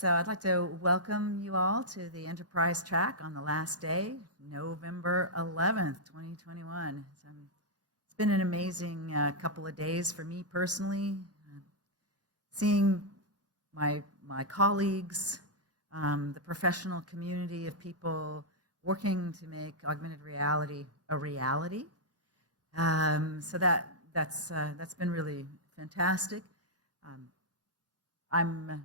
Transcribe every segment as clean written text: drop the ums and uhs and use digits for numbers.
So I'd like to welcome you all to the Enterprise track on the last day, November 11th, 2021. It's been an amazing couple of days for me personally, seeing my colleagues, the professional community of people working to make augmented reality a reality. So that's been really fantastic. I'm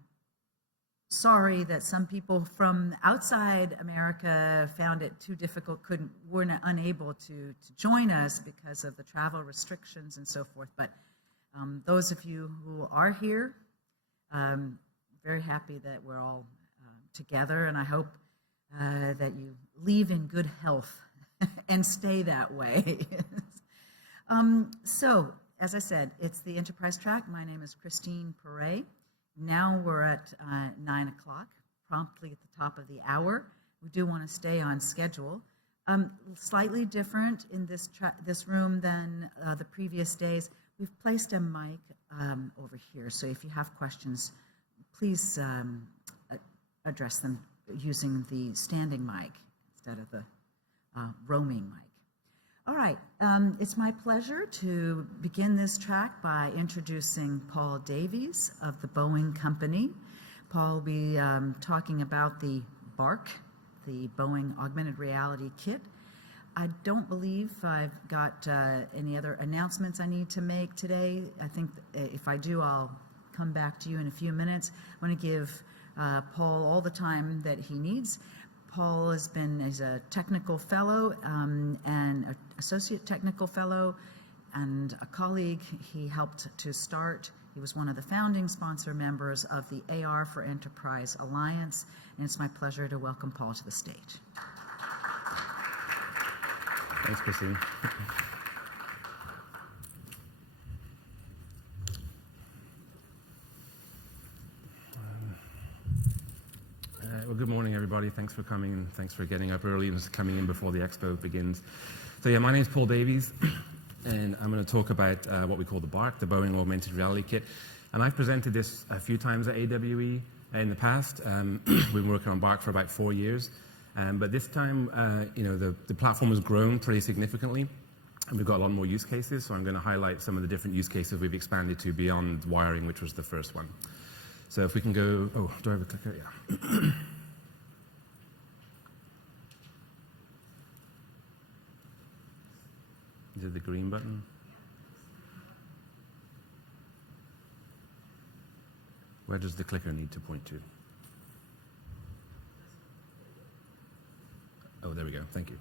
sorry that some people from outside America found it too difficult, weren't unable to join us because of the travel restrictions and so forth. But those of you who are here, very happy that we're all together, and I hope that you leave in good health and stay that way. So, as I said, it's the Enterprise track. My name is Christine Perret. Now we're at 9 o'clock, promptly at the top of the hour. We do want to stay on schedule. Slightly different in this room than the previous days. We've placed a mic over here, so if you have questions, please address them using the standing mic instead of the roaming mic. All right, it's my pleasure to begin this track by introducing Paul Davies of the Boeing Company. Paul will be talking about the BARC, the Boeing Augmented Reality Kit. I don't believe I've got any other announcements I need to make today. I think if I do, I'll come back to you in a few minutes. I want to give Paul all the time that he needs. Paul is a technical fellow and an associate technical fellow and a colleague. He helped to start. He was one of the founding sponsor members of the AR for Enterprise Alliance, and it's my pleasure to welcome Paul to the stage. Thanks, Christine. Well, good morning, everybody. Thanks for coming, and thanks for getting up early and coming in before the expo begins. So yeah, my name is Paul Davies, and I'm going to talk about what we call the BARC, the Boeing Augmented Reality Kit. And I've presented this a few times at AWE in the past. We've been working on BARC for about 4 years. But this time, the platform has grown pretty significantly, and we've got a lot more use cases. So I'm going to highlight some of the different use cases we've expanded to beyond wiring, which was the first one. So if we can go, do I have a clicker? Yeah. Is it the green button? Where does the clicker need to point to? Oh, there we go. Thank you.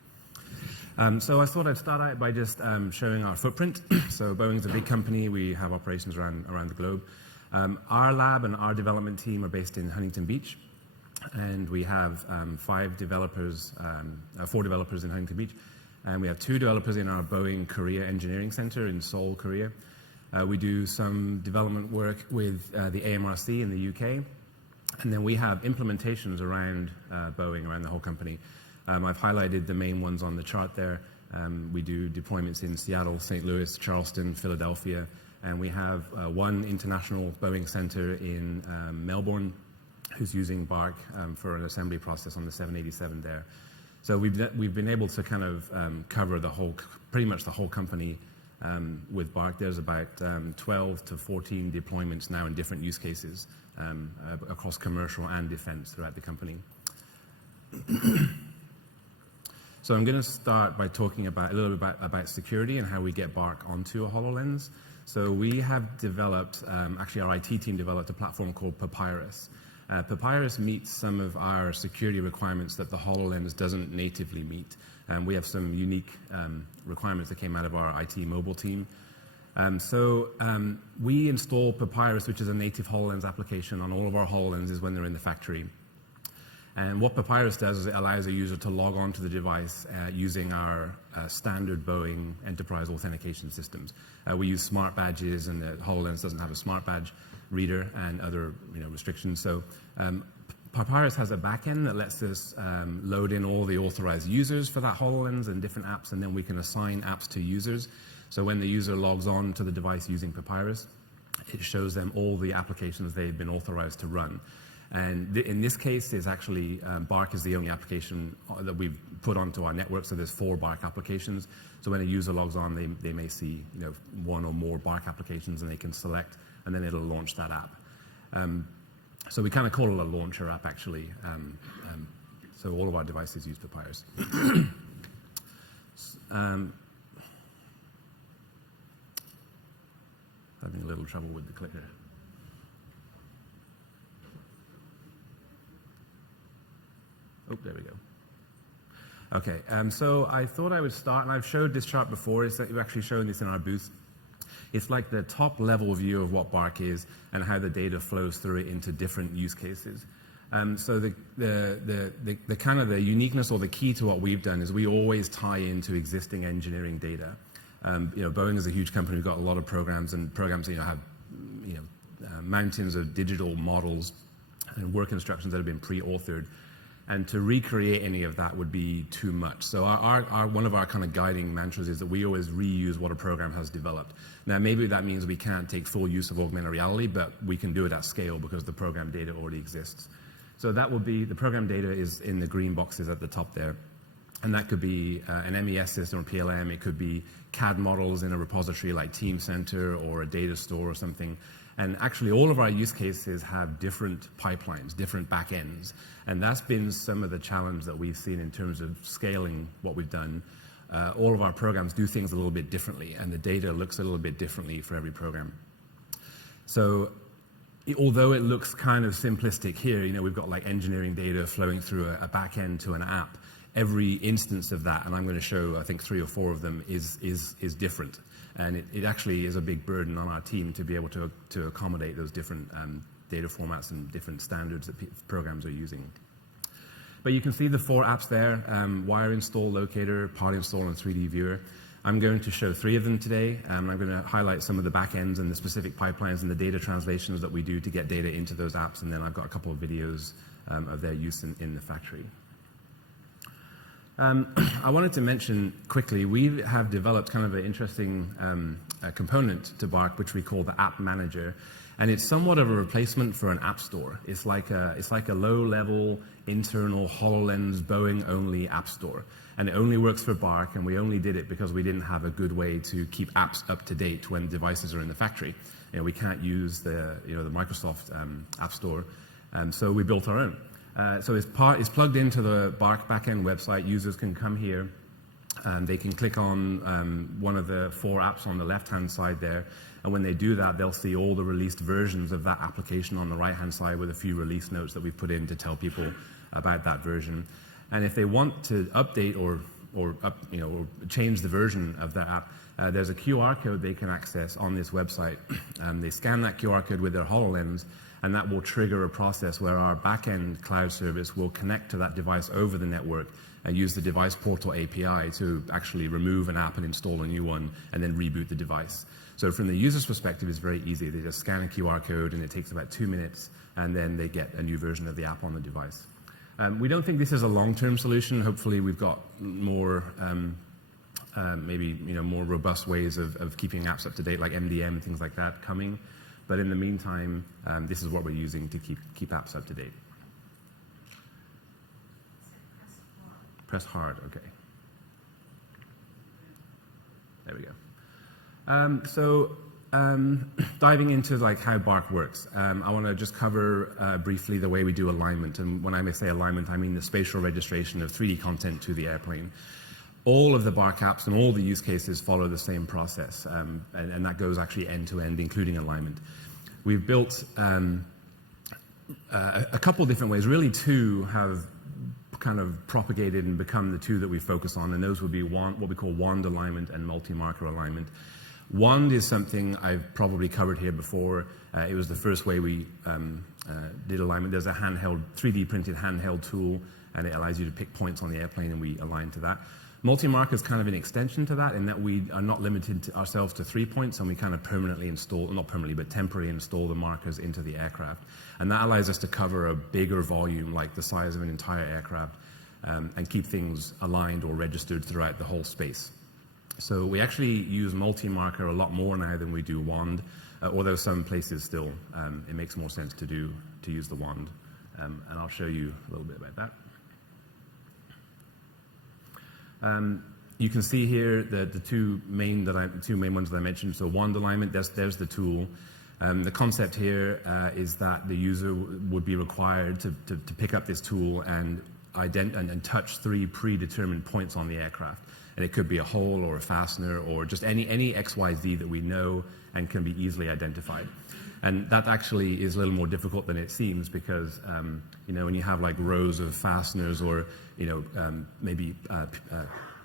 So I thought I'd start out by just showing our footprint. So Boeing's a big company. We have operations around the globe. Our lab and our development team are based in Huntington Beach, and we have 4 developers in Huntington Beach, and we have 2 developers in our Boeing Korea Engineering Center in Seoul, Korea. We do some development work with the AMRC in the UK, and then we have implementations around Boeing, around the whole company. I've highlighted the main ones on the chart there. We do deployments in Seattle, St. Louis, Charleston, Philadelphia, and we have one international Boeing center in Melbourne who's using BARC for an assembly process on the 787 there. So we've been able to kind of cover pretty much the whole company with BARC. There's about 12 to 14 deployments now in different use cases across commercial and defense throughout the company. So I'm going to start by talking a little bit about security and how we get BARC onto a HoloLens. So we have developed, actually our IT team developed a platform called Papyrus. Papyrus meets some of our security requirements that the HoloLens doesn't natively meet. We have some unique requirements that came out of our IT mobile team. We install Papyrus, which is a native HoloLens application, on all of our HoloLenses when they're in the factory. And what Papyrus does is it allows a user to log on to the device using our standard Boeing enterprise authentication systems. We use smart badges, and the HoloLens doesn't have a smart badge reader and other restrictions. So Papyrus has a backend that lets us load in all the authorized users for that HoloLens and different apps, and then we can assign apps to users. So when the user logs on to the device using Papyrus, it shows them all the applications they've been authorized to run. And in this case, is actually Bark is the only application that we've put onto our network. So there's 4 Bark applications. So when a user logs on, they may see one or more Bark applications, and they can select, and then it'll launch that app. So we kind of call it a launcher app, actually. So all of our devices use Papyrus. Having a little trouble with the clicker. Oh, there we go. Okay, so I thought I would start, and I've showed this chart before. We've actually shown this in our booth. It's like the top level view of what Bark is and how the data flows through it into different use cases. So the kind of the uniqueness or the key to what we've done is we always tie into existing engineering data. Boeing is a huge company. We've got a lot of programs, and programs have mountains of digital models and work instructions that have been pre-authored. And to recreate any of that would be too much. So one of our kind of guiding mantras is that we always reuse what a program has developed. Now, maybe that means we can't take full use of augmented reality, but we can do it at scale because the program data already exists. So that will be, the program data is in the green boxes at the top there. And that could be an MES system or PLM. It could be CAD models in a repository like Teamcenter or a data store or something. And actually, all of our use cases have different pipelines, different backends. And that's been some of the challenge that we've seen in terms of scaling what we've done. All of our programs do things a little bit differently, and the data looks a little bit differently for every program. So although it looks kind of simplistic here, we've got like engineering data flowing through a backend to an app. Every instance of that, and I'm going to show, I think, 3 or 4 of them, is different. And it actually is a big burden on our team to be able to accommodate those different data formats and different standards that programs are using. But you can see the 4 apps there, Wire Install, Locator, Part Install, and 3D Viewer. I'm going to show 3 of them today, and I'm going to highlight some of the backends and the specific pipelines and the data translations that we do to get data into those apps, and then I've got a couple of videos of their use in the factory. I wanted to mention quickly, we have developed kind of an interesting component to Bark, which we call the App Manager, and it's somewhat of a replacement for an app store. It's like a low-level internal HoloLens Boeing-only app store, and it only works for Bark, and we only did it because we didn't have a good way to keep apps up to date when devices are in the factory. We can't use the Microsoft App Store, so we built our own. So it's plugged into the Bark backend website. Users can come here, and they can click on one of the 4 apps on the left-hand side there. And when they do that, they'll see all the released versions of that application on the right-hand side with a few release notes that we've put in to tell people about that version. And if they want to update or change the version of that app, there's a QR code they can access on this website. They scan that QR code with their HoloLens, and that will trigger a process where our backend cloud service will connect to that device over the network and use the device portal API to actually remove an app and install a new one and then reboot the device. So from the user's perspective, it's very easy. They just scan a QR code, and it takes about 2 minutes, and then they get a new version of the app on the device. We don't think this is a long-term solution. Hopefully, we've got more, maybe more robust ways of keeping apps up to date, like MDM and things like that, coming. But in the meantime, this is what we're using to keep apps up to date. Press hard, okay. There we go. Diving into how Bark works, I want to just cover briefly the way we do alignment. And when I say alignment, I mean the spatial registration of 3D content to the airplane. All of the Bark apps and all the use cases follow the same process, and that goes actually end-to-end, including alignment. We've built a couple different ways. Really, 2 have kind of propagated and become the 2 that we focus on, and those would be what we call wand alignment and multi-marker alignment. Wand is something I've probably covered here before. It was the first way we did alignment. There's a 3D printed handheld tool, and it allows you to pick points on the airplane, and we align to that. Multi-marker is kind of an extension to that, in that we are not limited ourselves to 3 points, and we kind of permanently install, not permanently, but temporarily install the markers into the aircraft. And that allows us to cover a bigger volume, like the size of an entire aircraft, and keep things aligned or registered throughout the whole space. So we actually use multi-marker a lot more now than we do wand, although some places still, it makes more sense to use the wand and I'll show you a little bit about that. You can see here the two main ones that I mentioned. So wand alignment, there's the tool. The concept here is that the user would be required to pick up this tool and touch 3 predetermined points on the aircraft. And it could be a hole or a fastener or just any XYZ that we know and can be easily identified. And that actually is a little more difficult than it seems because, when you have like rows of fasteners or, maybe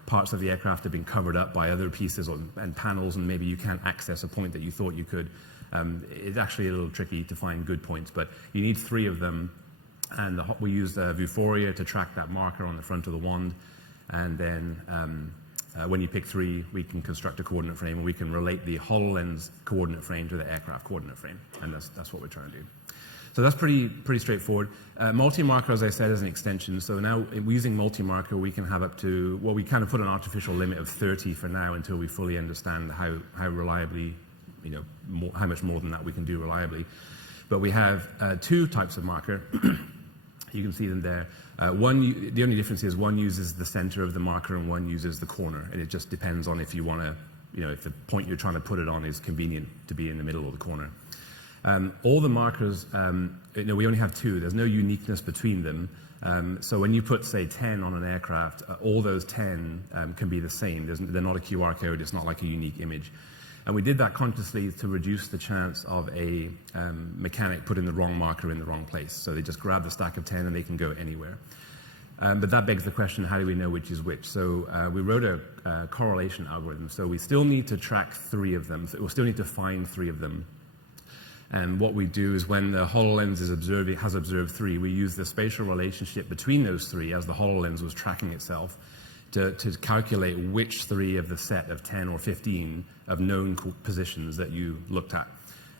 parts of the aircraft have been covered up by other pieces and panels, and maybe you can't access a point that you thought you could. It's actually a little tricky to find good points, but you need 3 of them. And we used Vuforia to track that marker on the front of the wand. And then when you pick 3, we can construct a coordinate frame, and we can relate the HoloLens coordinate frame to the aircraft coordinate frame. And that's what we're trying to do. So that's pretty straightforward. Multi-marker, as I said, is an extension. So now using multi-marker, we can have up to, we kind of put an artificial limit of 30 for now until we fully understand how reliably, how much more than that we can do reliably. But we have 2 types of marker. You can see them there. The only difference is one uses the center of the marker and one uses the corner. And it just depends on if you want to, if the point you're trying to put it on is convenient to be in the middle or the corner. All the markers, we only have 2. There's no uniqueness between them. So when you put, say, 10 on an aircraft, all those 10 can be the same. They're not a QR code. It's not like a unique image. And we did that consciously to reduce the chance of a mechanic putting the wrong marker in the wrong place. So they just grab the stack of 10 and they can go anywhere. But that begs the question, how do we know which is which? So we wrote a correlation algorithm. So we still need to track 3 of them. So we'll still need to find 3 of them. And what we do is when the HoloLens has observed 3, we use the spatial relationship between those 3 as the HoloLens was tracking itself to calculate which 3 of the set of 10 or 15 of known positions that you looked at.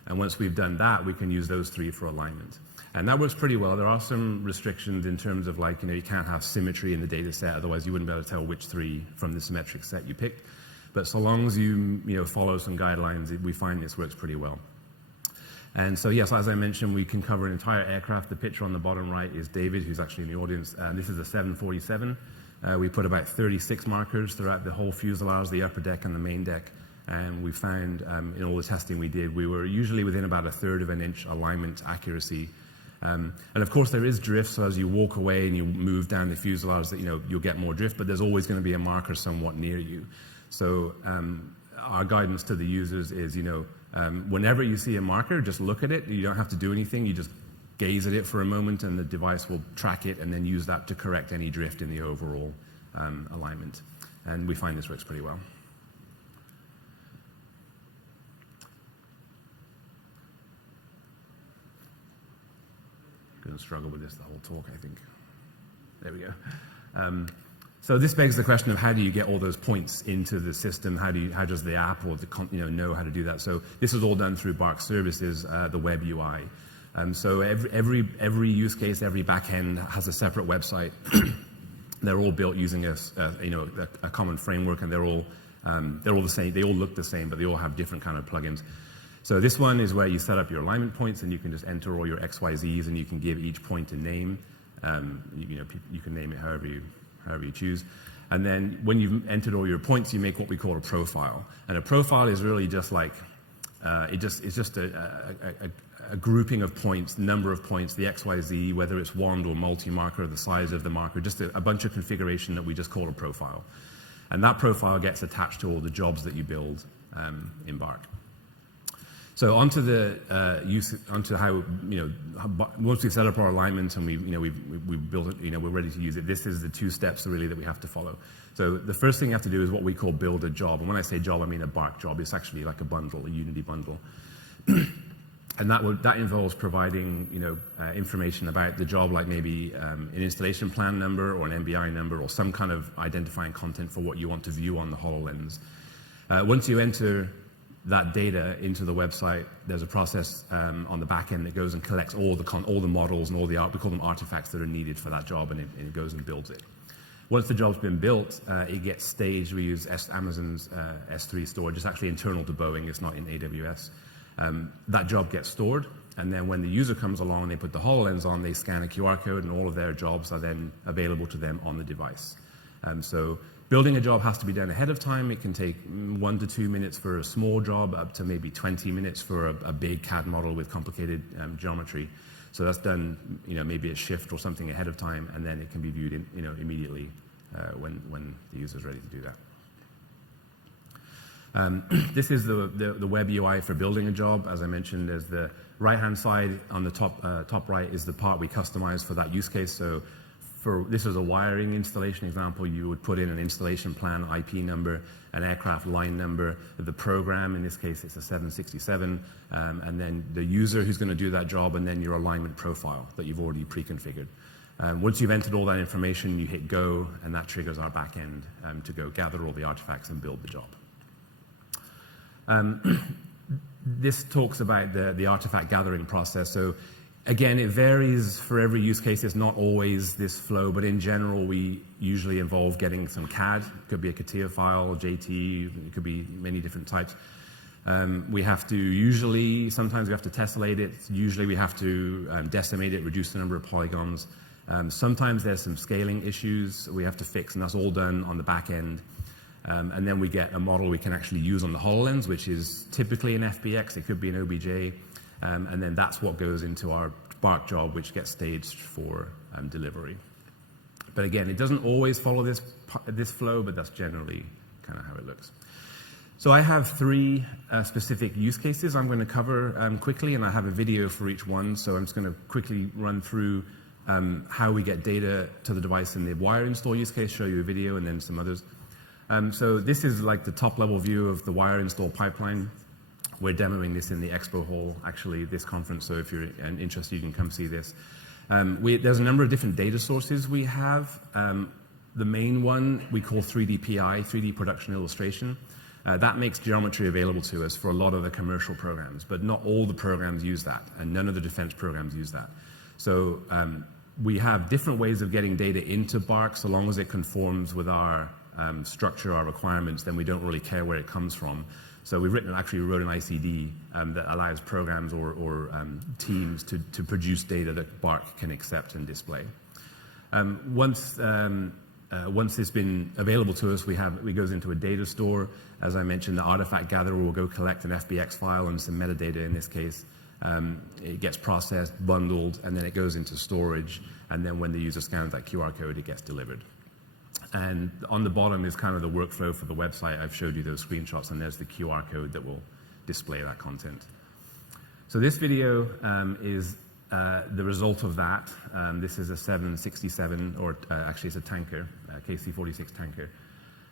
And once we've done that, we can use those 3 for alignment. And that works pretty well. There are some restrictions in terms of you can't have symmetry in the data set, otherwise you wouldn't be able to tell which 3 from the symmetric set you picked. But so long as you follow some guidelines, we find this works pretty well. And so, yes, as I mentioned, we can cover an entire aircraft. The picture on the bottom right is David, who's actually in the audience. This is a 747. We put about 36 markers throughout the whole fuselage, the upper deck and the main deck. And we found in all the testing we did, we were usually within about 1/3 of an inch alignment accuracy. And of course, there is drift. So as you walk away and you move down the fuselage, you'll get more drift. But there's always going to be a marker somewhat near you. So our guidance to the users is, whenever you see a marker, just look at it. You don't have to do anything. You just gaze at it for a moment, and the device will track it and then use that to correct any drift in the overall alignment. And we find this works pretty well. Going to struggle with this the whole talk, I think. There we go. So this begs the question of how do you get all those points into the system? How does the app or know how to do that? So this is all done through Bark Services, the web UI. So every use case, every backend has a separate website. They're all built using a common framework, and they're all the same. They all look the same, but they all have different kind of plugins. So this one is where you set up your alignment points, and you can just enter all your XYZs, and you can give each point a name. You can name it however you choose. And then when you've entered all your points, you make what we call a profile. And a profile is really just like it's just a grouping of points, number of points, the XYZ, whether it's wand or multi-marker, the size of the marker, just a bunch of configuration that we just call a profile. And that profile gets attached to all the jobs that you build in Bark. So onto how once we've set up our alignment and we've built it, we're ready to use it. This is the 2 steps really that we have to follow. So the first thing you have to do is what we call build a job. And when I say job, I mean a Bark job. It's actually like a bundle, a Unity bundle. And that involves providing information about the job, like maybe an installation plan number or an MBI number or some kind of identifying content for what you want to view on the HoloLens. Once you enter that data into the website, there's a process on the back end that goes and collects all the models and all the we call them artifacts that are needed for that job, and it goes and builds it. Once the job's been built, it gets staged. We use Amazon's S3 storage. It's actually internal to Boeing. It's not in AWS. That job gets stored, And then when the user comes along and they put the HoloLens on, they scan a QR code, and all of their jobs are then available to them on the device. So building a job has to be done ahead of time. It can take 1 to 2 minutes for a small job, up to maybe 20 minutes for a big CAD model with complicated geometry. So that's done, maybe a shift or something ahead of time, and then it can be viewed immediately when the user is ready to do that. This is the web UI for building a job. As I mentioned, there's the right-hand side on the top right is the part we customize for that use case. So this is a wiring installation example. You would put in an installation plan, IP number, an aircraft line number, the program, in this case it's a 767, and then the user who's going to do that job, and then your alignment profile that you've already pre-configured. Once you've entered all that information, you hit go, and that triggers our back end to go gather all the artifacts and build the job. This talks about the artifact gathering process. So again, it varies for every use case. It's not always this flow, but in general, we usually involve getting some CAD. It could be a CATIA file, JT, it could be many different types. Sometimes we have to tessellate it. Usually we have to decimate it, reduce the number of polygons. Sometimes there's some scaling issues we have to fix, and that's all done on the back end. And then we get a model we can actually use on the HoloLens, which is typically an FBX. It could be an OBJ. And then that's what goes into our Spark job, which gets staged for delivery. But again, it doesn't always follow this flow, but that's generally kind of how it looks. So I have 3 specific use cases I'm going to cover quickly, and I have a video for each one. So I'm just going to quickly run through how we get data to the device in the wire install use case, show you a video, and then some others. So this is like the top-level view of the wire install pipeline. We're demoing this in the expo hall, actually, this conference, so if you're interested, you can come see this. There's a number of different data sources we have. The main one we call 3DPI, 3D Production Illustration. That makes geometry available to us for a lot of the commercial programs, but not all the programs use that, and none of the defense programs use that. So we have different ways of getting data into BARC. So long as it conforms with our structure, our requirements, then we don't really care where it comes from. So we wrote an ICD that allows programs or teams to produce data that BARC can accept and display. Once it's been available to us, it goes into a data store. As I mentioned, the artifact gatherer will go collect an FBX file and some metadata in this case. It gets processed, bundled, and then it goes into storage. And then when the user scans that QR code, it gets delivered. And on the bottom is kind of the workflow for the website. I've showed you those screenshots, and there's the QR code that will display that content. So this video is the result of that. This is a 767, or actually it's a tanker, KC-46 tanker.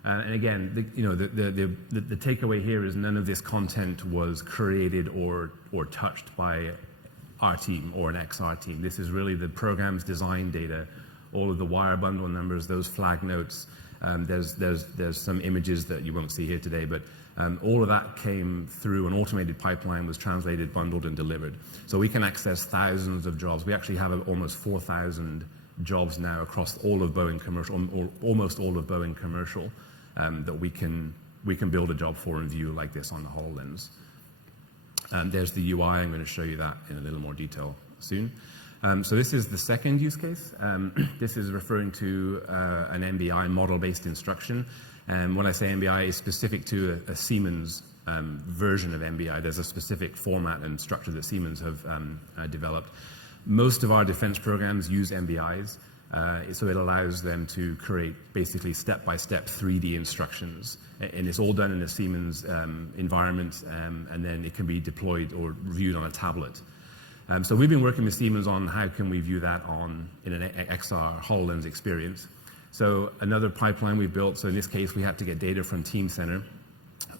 And again, the takeaway here is none of this content was created or touched by our team or an XR team. This is really the program's design data. All of the wire bundle numbers, those flag notes. There's some images that you won't see here today, but all of that came through an automated pipeline, was translated, bundled, and delivered. So we can access thousands of jobs. We actually have almost 4,000 jobs now across all of Boeing Commercial, or almost all of Boeing Commercial, that we can build a job for and view like this on the HoloLens. There's the UI. I'm going to show you that in a little more detail soon. So this is the second use case. This is referring to an MBI, model-based instruction. And when I say MBI, it's specific to a Siemens version of MBI. There's a specific format and structure that Siemens have developed. Most of our defense programs use MBIs, so it allows them to create basically step-by-step 3D instructions. And it's all done in a Siemens environment, and then it can be deployed or viewed on a tablet. So we've been working with Siemens on how can we view that in an XR HoloLens experience. So another pipeline we built, so in this case we had to get data from Team Center.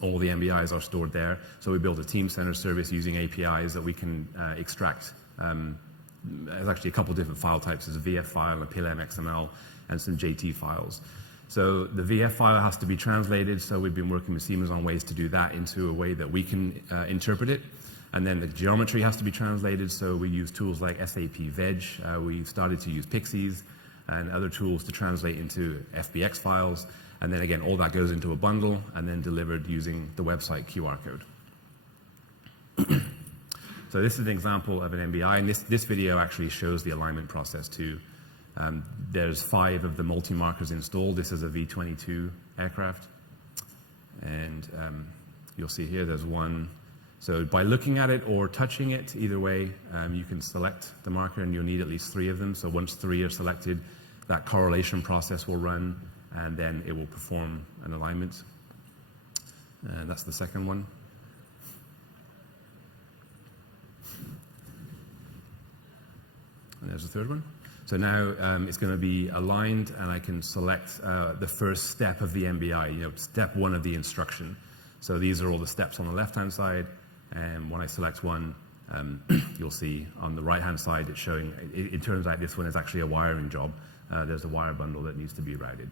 All the MBIs are stored there. So we built a Team Center service using APIs that we can extract. There's actually a couple different file types. There's a VF file, a PLM XML, and some JT files. So the VF file has to be translated, so we've been working with Siemens on ways to do that into a way that we can interpret it. And then the geometry has to be translated, so we use tools like SAP Veg. We started to use Pixies and other tools to translate into FBX files. And then again, all that goes into a bundle and then delivered using the website QR code. So So this is an example of an MBI, and this video actually shows the alignment process too. There's 5 of the multi-markers installed. This is a V-22 aircraft. And you'll see here there's one. So by looking at it or touching it, either way, you can select the marker, and you'll need at least 3 of them. So once 3 are selected, that correlation process will run, and then it will perform an alignment. And that's the second one. And there's the third one. So now it's going to be aligned, and I can select the first step of the MBI, step 1 of the instruction. So these are all the steps on the left-hand side, and when I select one, you'll see on the right-hand side it's showing, it turns out this one is actually a wiring job. There's a wire bundle that needs to be routed.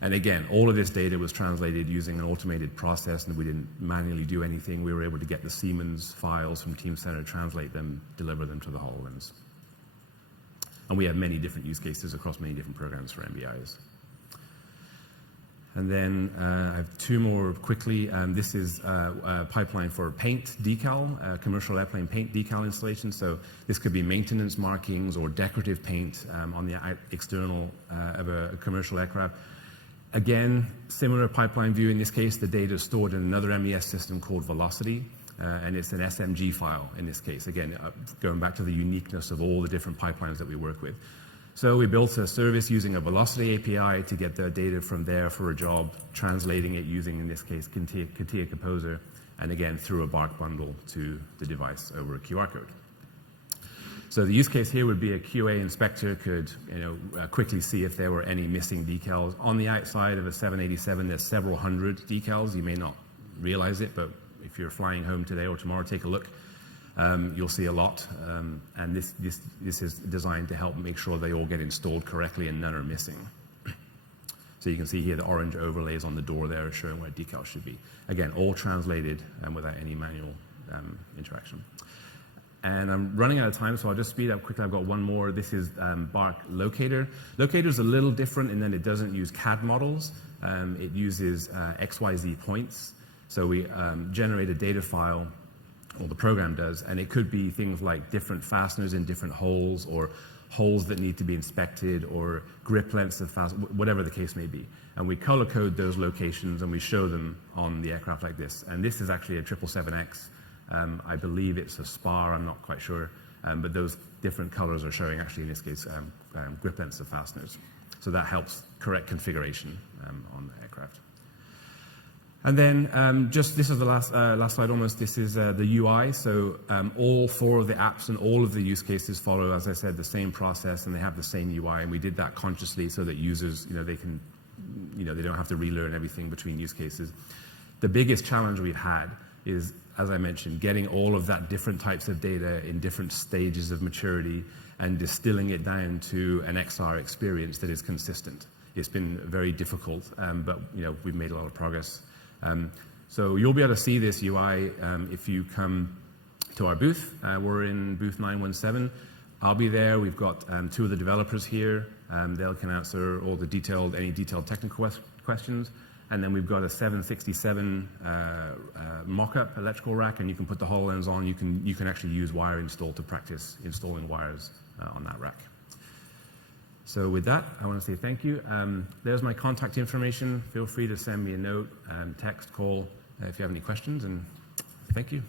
And again, all of this data was translated using an automated process, and we didn't manually do anything. We were able to get the Siemens files from Teamcenter, translate them, deliver them to the HoloLens. And we have many different use cases across many different programs for MBIs. And then I have 2 more quickly. This is a pipeline for paint decal, commercial airplane paint decal installation. So this could be maintenance markings or decorative paint on the external of a commercial aircraft. Again, similar pipeline view. In this case, the data is stored in another MES system called Velocity, and it's an SMG file in this case. Again, going back to the uniqueness of all the different pipelines that we work with. So we built a service using a Velocity API to get the data from there for a job, translating it using, in this case, CATIA Composer, and again, through a Bark bundle to the device over a QR code. So the use case here would be a QA inspector could quickly see if there were any missing decals. On the outside of a 787, there's several hundred decals. You may not realize it, but if you're flying home today or tomorrow, take a look. You'll see a lot, and this is designed to help make sure they all get installed correctly and none are missing. So you can see here the orange overlays on the door there showing where decals should be. Again, all translated without any manual interaction. And I'm running out of time, so I'll just speed up quickly. I've got one more. This is Bark Locator. Locator is a little different in that it doesn't use CAD models. It uses XYZ points. So we generate a data file, or the program does, and it could be things like different fasteners in different holes, or holes that need to be inspected, or grip lengths of fasteners, whatever the case may be. And we color code those locations, and we show them on the aircraft like this. And this is actually a 777X. I believe it's a spar, I'm not quite sure, but those different colors are showing, actually in this case, grip lengths of fasteners. So that helps correct configuration on the aircraft. And then just this is the last slide almost. This is the UI. So all 4 of the apps and all of the use cases follow, as I said, the same process, and they have the same UI. And we did that consciously so that users, they can, they don't have to relearn everything between use cases. The biggest challenge we've had is, as I mentioned, getting all of that different types of data in different stages of maturity and distilling it down to an XR experience that is consistent. It's been very difficult, but we've made a lot of progress. So you'll be able to see this UI if you come to our booth. We're in booth 917. I'll be there. We've got 2 of the developers here. They can answer all the any detailed technical questions. And then we've got a 767 mock-up electrical rack, and you can put the HoloLens on. You can actually use wire install to practice installing wires on that rack. So with that, I want to say thank you. There's my contact information. Feel free to send me a note, text, call, if you have any questions, and thank you.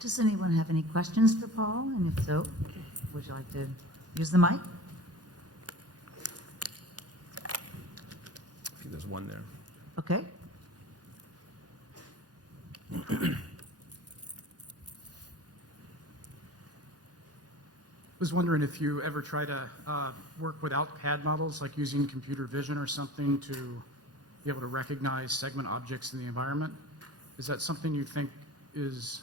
Does anyone have any questions for Paul? And if so, would you like to use the mic? I think there's one there. Okay. I was wondering if you ever try to work without CAD models, like using computer vision or something to be able to recognize segment objects in the environment. Is that something you think is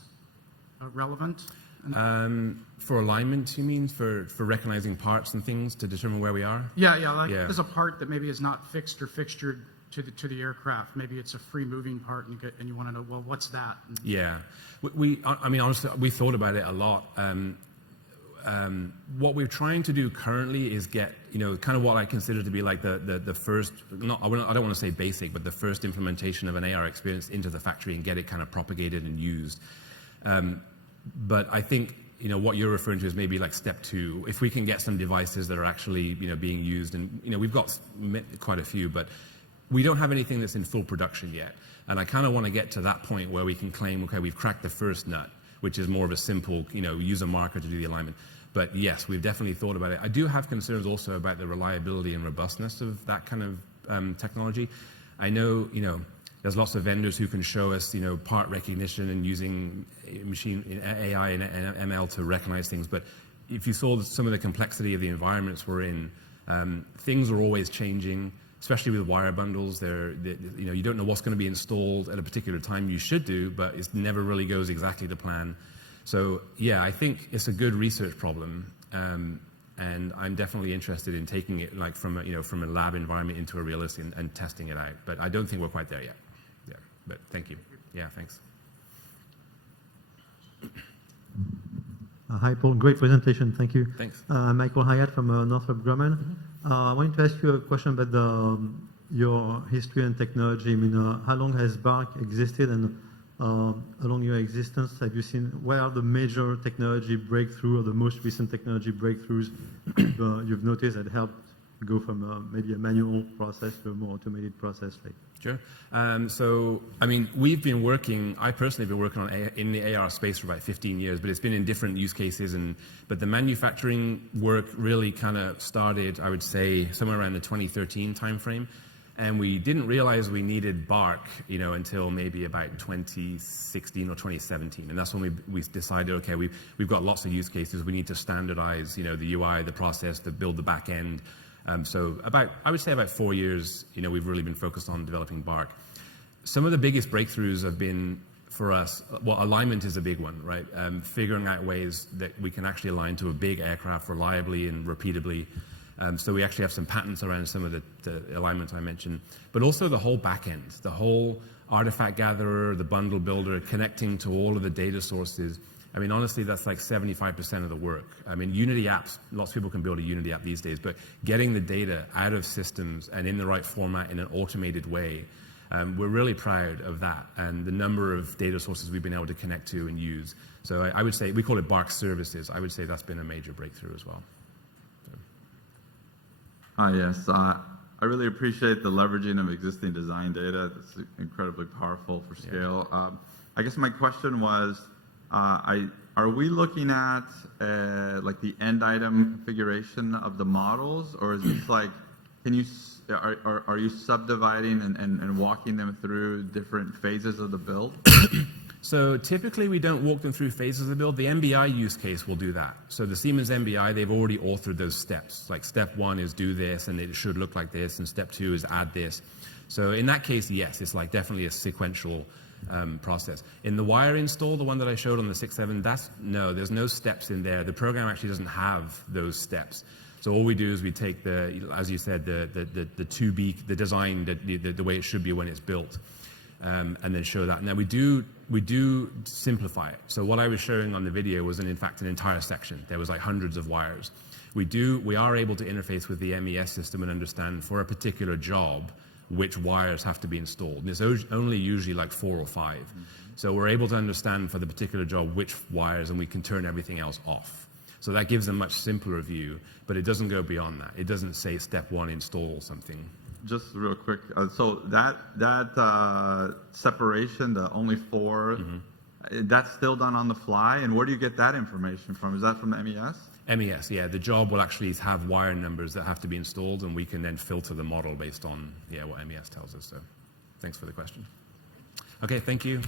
relevant? For alignment, you mean? For recognizing parts and things to determine where we are? Yeah. There's a part that maybe is not fixed or fixtured to the aircraft. Maybe it's a free moving part, and you want to know, well, what's that? Yeah. I mean, honestly, we thought about it a lot. what we're trying to do currently is get, kind of what I consider to be like the first, I don't want to say basic, but the first implementation of an AR experience into the factory and get it kind of propagated and used. But I think, what you're referring to is maybe like step 2. If we can get some devices that are actually, being used, and, we've got quite a few, but we don't have anything that's in full production yet. And I kind of want to get to that point where we can claim, okay, we've cracked the first nut, which is more of a simple, use a marker to do the alignment. But yes, we've definitely thought about it. I do have concerns also about the reliability and robustness of that kind of technology. I know, there's lots of vendors who can show us, part recognition and using machine AI and ML to recognize things. But if you saw some of the complexity of the environments we're in, things are always changing, especially with wire bundles. You don't know what's going to be installed at a particular time. You should do, but it never really goes exactly to plan. So yeah, I think it's a good research problem, and I'm definitely interested in taking it like from a lab environment into a realistic and testing it out. But I don't think we're quite there yet. Yeah, but thank you. Yeah, thanks. Hi, Paul. Great presentation. Thank you. Thanks. Michael Hyatt from Northrop Grumman. I wanted to ask you a question about your history and technology. I mean, how long has BARC existed, and along your existence, have you seen where are the major technology breakthrough or the most recent technology breakthroughs you've noticed that helped go from maybe a manual process to a more automated process? Sure. So, I mean, I personally have been working on in the AR space for about 15 years, but it's been in different use cases. But the manufacturing work really kind of started, I would say, somewhere around the 2013 timeframe. And we didn't realize we needed BARC, until maybe about 2016 or 2017. And that's when we decided, okay, we've got lots of use cases. We need to standardize, the UI, the process, to build the back end. So I would say about 4 years, we've really been focused on developing BARC. Some of the biggest breakthroughs have been for us, well, alignment is a big one, right? Figuring out ways that we can actually align to a big aircraft reliably and repeatably. So we actually have some patents around some of the alignments I mentioned, but also the whole back end, the whole artifact gatherer, the bundle builder, connecting to all of the data sources. I mean, honestly, that's like 75% of the work. I mean, Unity apps, lots of people can build a Unity app these days, but getting the data out of systems and in the right format in an automated way, we're really proud of that and the number of data sources we've been able to connect to and use. So I would say, we call it BARC services. I would say that's been a major breakthrough as well. Yes. I really appreciate the leveraging of existing design data. It's incredibly powerful for scale. Yeah. I guess my question was, are we looking at like the end item configuration of the models, or is this like, are you subdividing and walking them through different phases of the build? So typically we don't walk them through phases of the build. The MBI use case will do that. So the Siemens MBI, they've already authored those steps. Like step 1 is do this and it should look like this, and step 2 is add this. So in that case, yes, it's like definitely a sequential process. In the wire install, the one that I showed on the 6.7, there's no steps in there. The program actually doesn't have those steps. So all we do is we take as you said, the design, the way it should be when it's built. And then show that. Now we do simplify it. So what I was showing on the video was in fact an entire section. There was like hundreds of wires. We are able to interface with the MES system and understand for a particular job which wires have to be installed. And it's only usually like 4 or 5. Mm-hmm. So we're able to understand for the particular job which wires, and we can turn everything else off. So that gives a much simpler view, but it doesn't go beyond that. It doesn't say step 1 install something. Just real quick, so that separation, the only 4, that's still done on the fly, and where do you get that information from? Is that from the MES? MES, yeah. The job will actually have wire numbers that have to be installed, and we can then filter the model based on what MES tells us. So thanks for the question. Okay, thank you.